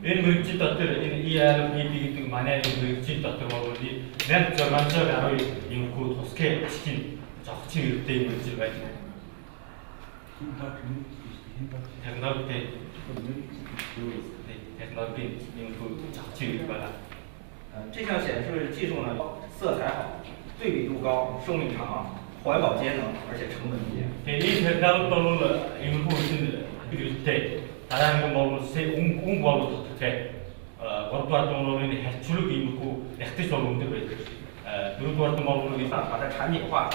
Энэ мөрөгчд дотор энэ ERPP гэдэг манай мөрөгчд дотор бол 1600 гаруй иймэрхүү тусгай ашигын зохицын хэрэгтэй мөрөгчд байдаг. technology 因素早期吧。这项显示技术呢，色彩好，对比度高，寿命长，环保节能，而且成本低。이 technology를 인구는 그때 다른 뭐 공부하고 어떻게 월드와트는 해출을 인구 약대적으로 문제가 월드와트는 把它产品化，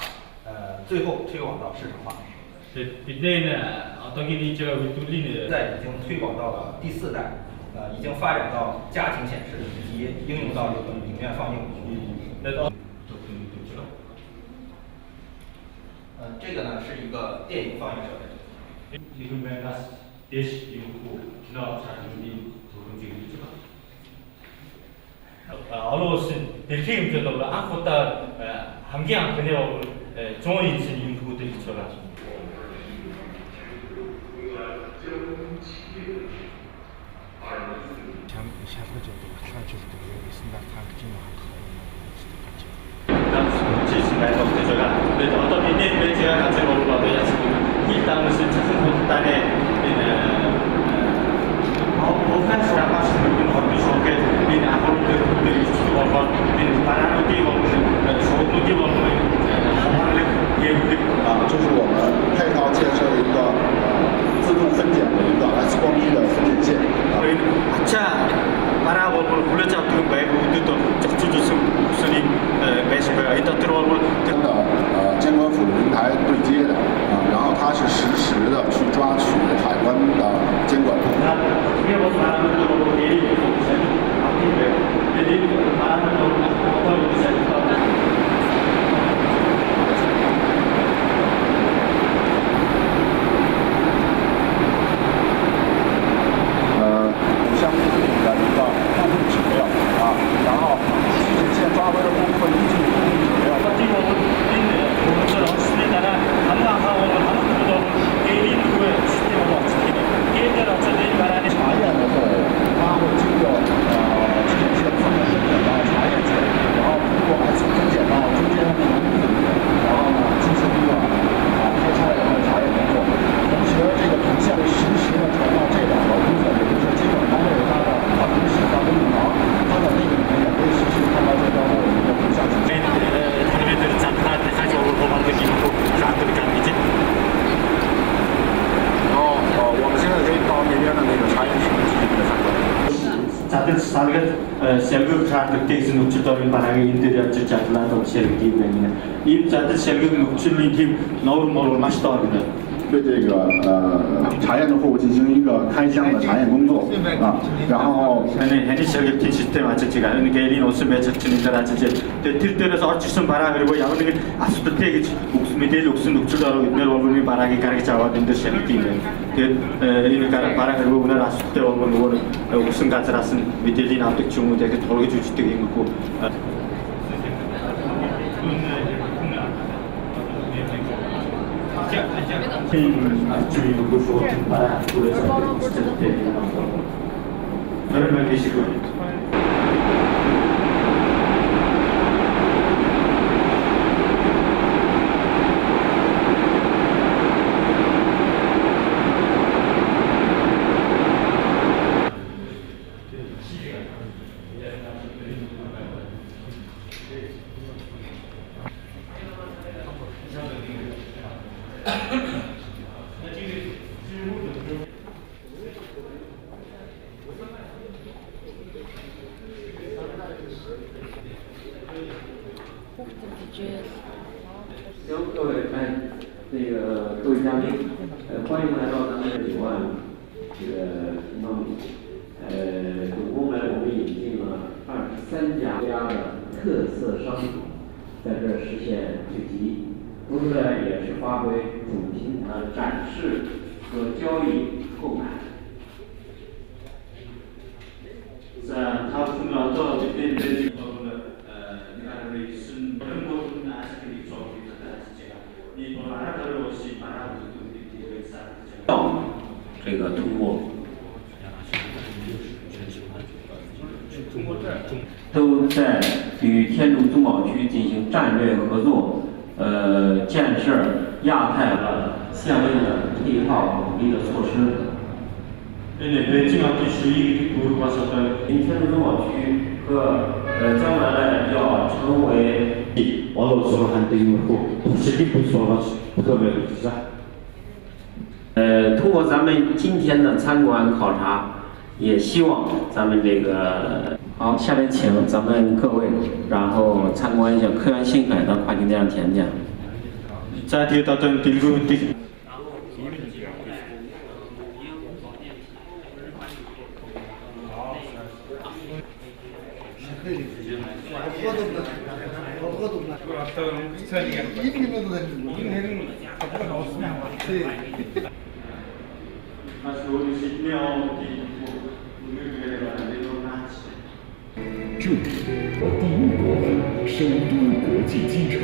最后推广到市场化。 이제는 어떻게 이제가 우리는 现在已经推广到了第4代，已经发展到家庭显示以及应用到这个影院放映。这个呢是一个电影放映设备。 지금 내가 대시 이고 나 자신이 도움이 되죠. 어려웠은 대체임들도 아무것도 함께한 그네와 좋은 인생 인구들이 있어가지고. 어떤 인내를 제가 같이 먹으려고 했습니다. 이 땅은 착한 땅에 어디서 마시는 것도 좋게 이 아버지들이 있어서 이 바람을 띄우는 소금이 먹는 하나를 예우를 这是我们配套建设的一个自动分拣的一个 X 光机的分拣线。 아차 바라보고 불러잡는 거에 우리도 적주주승 무슨이 매시가 이따 들어오고 跟监管辅助平台对接的然后它是实时的去抓取海关的监管动态。 셀급 사람들께서 녹출도를 바라게 인테리어를 잡으려고 셀기 때문에 이 자들 셀급 녹출이 팀 너무 맛있더라고요. 对这个查验的货物进行一个开箱的查验工作然后 아니 셀급 팀 시스템 아직 제가 하는 게 이런 옷을 매착진들 아직 들들에서 어찌선 바라 그리고 야구는 아수도 되게 미대일 옥순 녹출도로 늘 얼굴이 바라게 가르쳐 잡아둔데 셀급 팀은 이 바라 그리고 오늘 아수도 때 얼굴 옥순 가져라슨 미대일 남득 중으로 되게 돌게 주지 되게 있고 주인은 무서워 말아 그래서 진짜 때 여러 명 계시고各位各位嘉宾，欢迎来到咱们9万平方米。总共呢，我们引进了23家的特色商品，在这儿实现聚集，同时呢，也是发挥主平台展示和交易购买。 자, 다음 어떤 어떻게这个通过都在与天竺中保区进行战略合作，建设亚太的相应的配套鼓励的措施。네, 베이징하고 수익 도로 가서도 天竺中保区和将来呢要成为 어로서로 한테 이고 혹시 부서가 그러면 진짜 通过咱们今天的参观考察，也希望咱们这个好，下面请咱们各位，然后参观一下科源新海的跨境电商体验店。 자, 뒤에 어떤 들고这里和第5国门首都国际机场，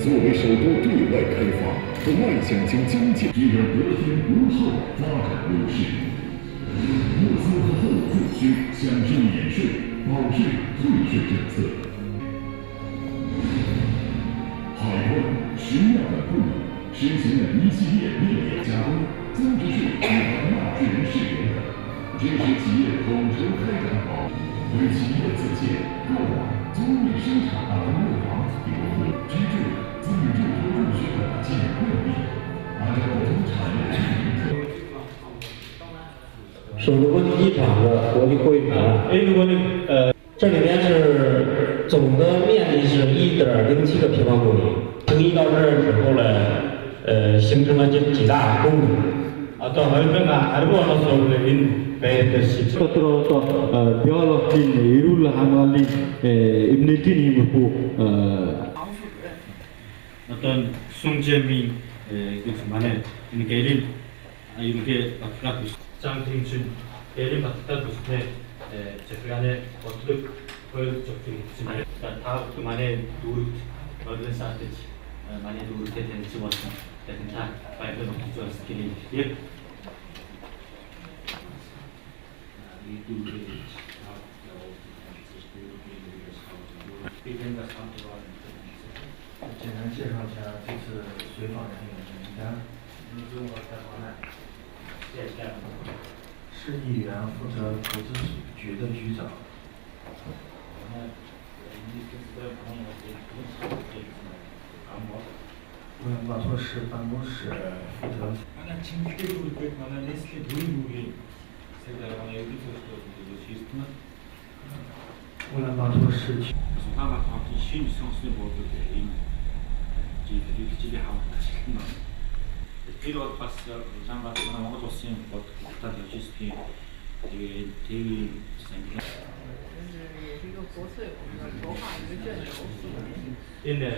作为首都对外开发和迈向将疆界，这让得天独厚发展优势。莫斯科后自区享受免税、保税、退税政策。海关10万部门实行了一系列列表加工、增值税和纳税人誓言等，支持企业统筹开展好。 为企业自建、购买、租赁、生产房屋维护、居住、自住和入学等基本便利，按照不同产业区域特。首都国际机场的国际会议场，这里面是总的面积是1.07个平方公里。平移到这儿之后呢，形成了这几大功能。또 얼마나 알고서 우리는 배듯이 또 비올로긴 이룰 하나리 임네티니 뭐 어떤 송재미 그만에 이렇게 이렇게 바깥 장팀준 예를 바깥 부스에 제간에 어떻게 보여줬기 때문에 다 그만에 누르 어떤 사람들이 많이 누르게 되는 지원서 같은 다 발표 놓고 스킬이 예简单介绍一下这次随访人员的名单。中国在华南，市议员负责投资局的局长。乌兰巴托市办公室负责。乌兰巴托市区。 필요한 파스가 장바트나 먹어도 쓰는 것 같다 되시피 되게 생긴. 也是一个国粹，我们的筹划一个镇游。 in the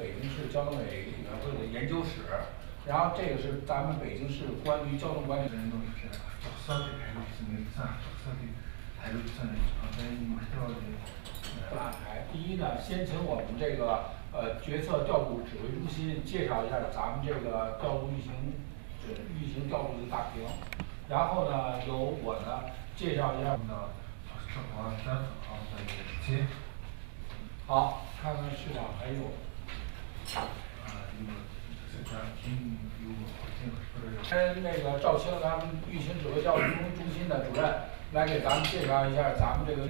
北京市交通委员会的研究室，然后这个是咱们北京市关于交通管理的人都是这样，安排。第一呢，先请我们这个决策调度指挥中心介绍一下咱们这个调度运行调度的大屏，然后呢，由我呢介绍一下我们的好，看看市场还有。 跟那个赵青，咱们运行指挥调度中心的主任来给咱们介绍一下咱们这个。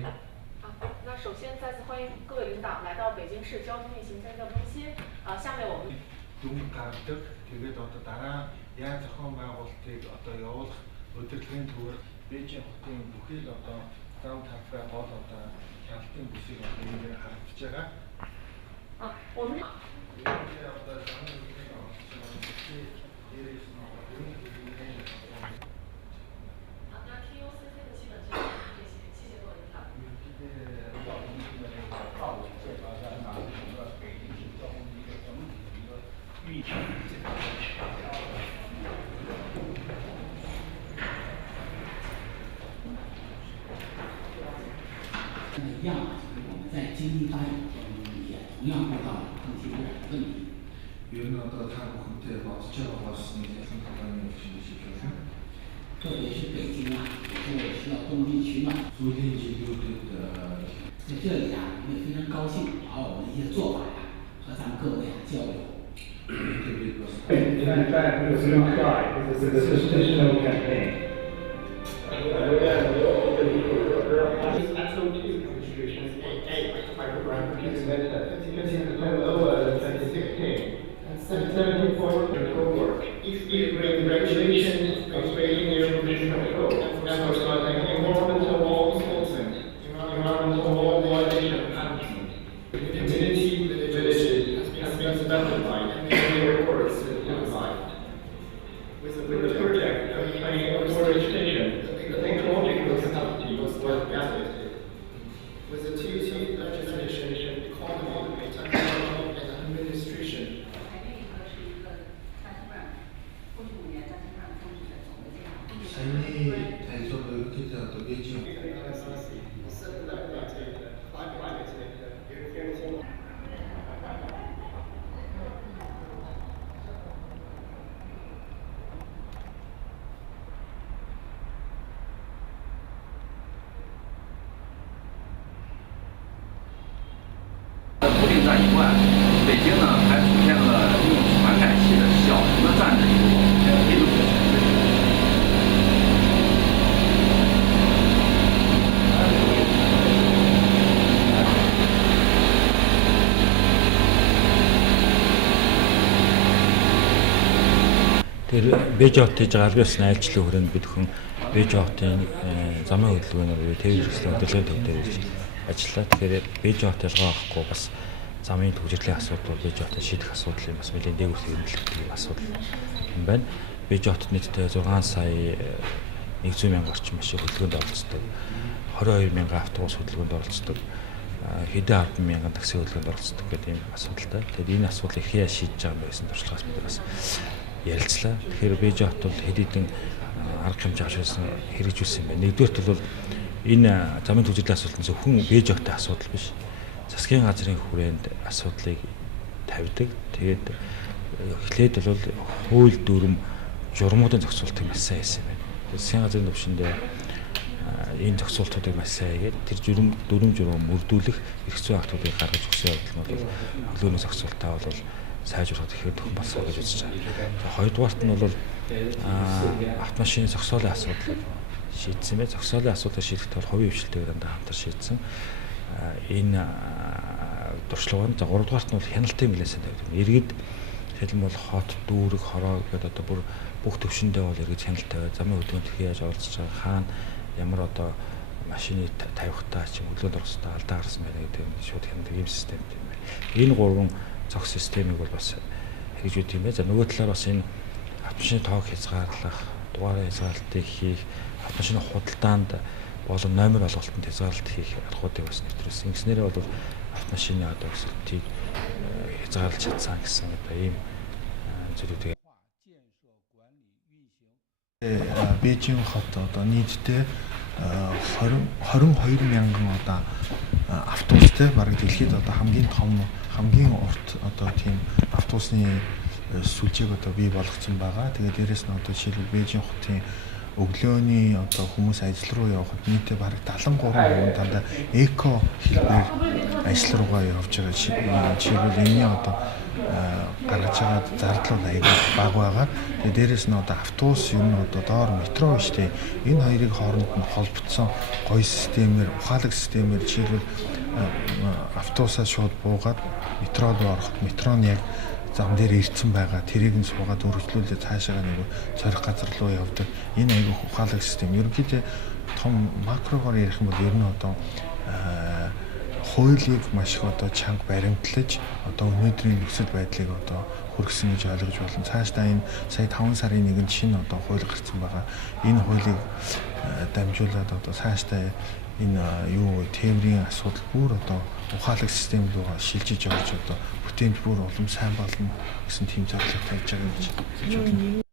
那首先再次欢迎各位领导来到北京市交通运行监测中心。下面我们。 我们。对保持这个保持那些生活方面有什么一些标准？特别是北京啊，有时候需要冬季取暖。昨天就有在这里啊，我们也非常高兴，把我们的一些做法呀和咱们各位啊交流。In fact, it was no try. It was a decisional campaign. Тэр Бэжотын жаргалсан айлчлал хүрээнд бид хүн Бэжотын замын хөдөлгөөнөөр тээвэр хэрэгслийн удирдлагын төв дээр ажиллаа. Тэгэхээр Бэжот ялгаа авахгүй бас замын төвжирлийн асуудал, Бэжотын шийдэх асуудал юм бас нэлээд дээгүүр хэрэглэх асуудал юм байна. Бэжотод нийтдээ 6 сая 100 мянган орчим машин хөдөлгөөнд оролцдог. 22 мянган автобус хөдөлгөөнд оролцдог. Хэдэн 10 мянган такси хөдөлгөөнд оролцдог гэдэг ийм асуудалтай. Тэгэхээр энэ асуудлыг хэрхэн шийдэж байгаа юм бэ гэсэн туршлагаас бид бас ярилцлаа. Тэгэхээр Бэжот бол хэд хэдэн арга хэмжээ авчирсан хэрэгжүүлсэн юм байна. Нэгдүгээрт бол энэ замын төвжирлийн асуудал нь зөвхөн Бэжотын асуудал биш. Засгийн газрын хүрээнд асуудлыг тавьдаг. Тэгээд эхлээд бол хууль дүрм журмуудын зохицуултыг маш сайн хийсэн байна. Засгийн газрын төвшөндөө энэ зохицуултуудыг маш сайн хийгээд тэр дүрм мөрдүүлэх эрх зүйн актуудыг гаргаж өгсөн явдал нь бол хөдөлгөөний зохицуултаа бол сайжруулах ихээр төхөн болсон гэж үзэж байгаа. Хоёрдугаарт нь бол автомашины зогсоолын асуудлыг шийдсэн байна. Зогсоолын асуудлыг шийдэхдээ хувийн хвшилтэйгээр хамтар шийдсэн. Энэ туршлагаар нь гуравдугаарт нь бол хяналтын мэлээсээ тавьдаг. Иргэд хэлбэл хот, дүүрэг, хороо гэдэг одоо бүр бүх төвшөндөө бол иргэд хяналт тавиад замын хөдөлгөөнд яаж оролцож байгаа, хаана ямар одоо машины тавихтаа ч хөдөлгөөнд орохтой алдаа гарсан байна гэдэг нь шууд хянадаг ийм систем юм байна. Энэ гурван зох системийг бол бас хэрэгжүүлдэг юм байна. За нөгөө талаар бас энэ автомашины тоог хязгаарлах, дугаараа хязгаарлалтыг хийх, автомашины худалдаанд болон номер олголтод хязгаарлалт хийх аргуудыг бас нэвтрүүлсэн. Ингэснээрээ бол автомашины одоо өсөлтийг хязгаарлаж чадсан гэсэн одоо ийм зүйлүүдийг Бээжин хот одоо нийтдээ 22 мянган одоо автобустай бараг дэлхийд одоо хамгийн урт одоо тийм автобусны сүлжээг одоо бий болгоцсон байгаа. Тэгээд дээрэс нь одоо жишээлбэл Бээжин хотын өглөөний одоо хүмүүс ажил руу явхад нийтдээ бараг 73% дандаа эко хэлбэр ажил руугаа явж байгаа. Жишээлбэл энэний одоо гаргаж байгаа зардал бол аягүй бага байгаа. Тэгээд дээрэс нь одоо автобус ер нь одоо доор метро биш үү? Энэ хоёрыг хооронд нь холбогдсон гоё системээр, ухаалаг системээр жишээлбэл автобусаа шууд буугаад метрод ороход метро нь яг зам дээр ирсэн байгаа. Тэрийг нь суугаад өргөжлүүлээд цаашаа нэг цорих газар руу явдаг. Энэ аягүй ухаалаг систем. Ерөнхийдөө том макрогоор ярих юм бол ер нь одоо хуулийг маш их одоо чанга баримтлаж одоо өнөөдрийн нөхцөл байдлыг одоо хүргэсэн гэж ойлгож болно. Цаашдаа энэ сая 5 сарын 1-нд шинэ одоо хууль гарсан байгаа. Энэ хуулийг дамжуулаад одоо цаашдаа энэ тээврийн асуудал бүр одоо ухаалаг систем руугаа шилжиж орж одоо бүтээнд бүр улам сайн болно гэсэн тийм зорилго тавьж байгаа гэж бодож байна.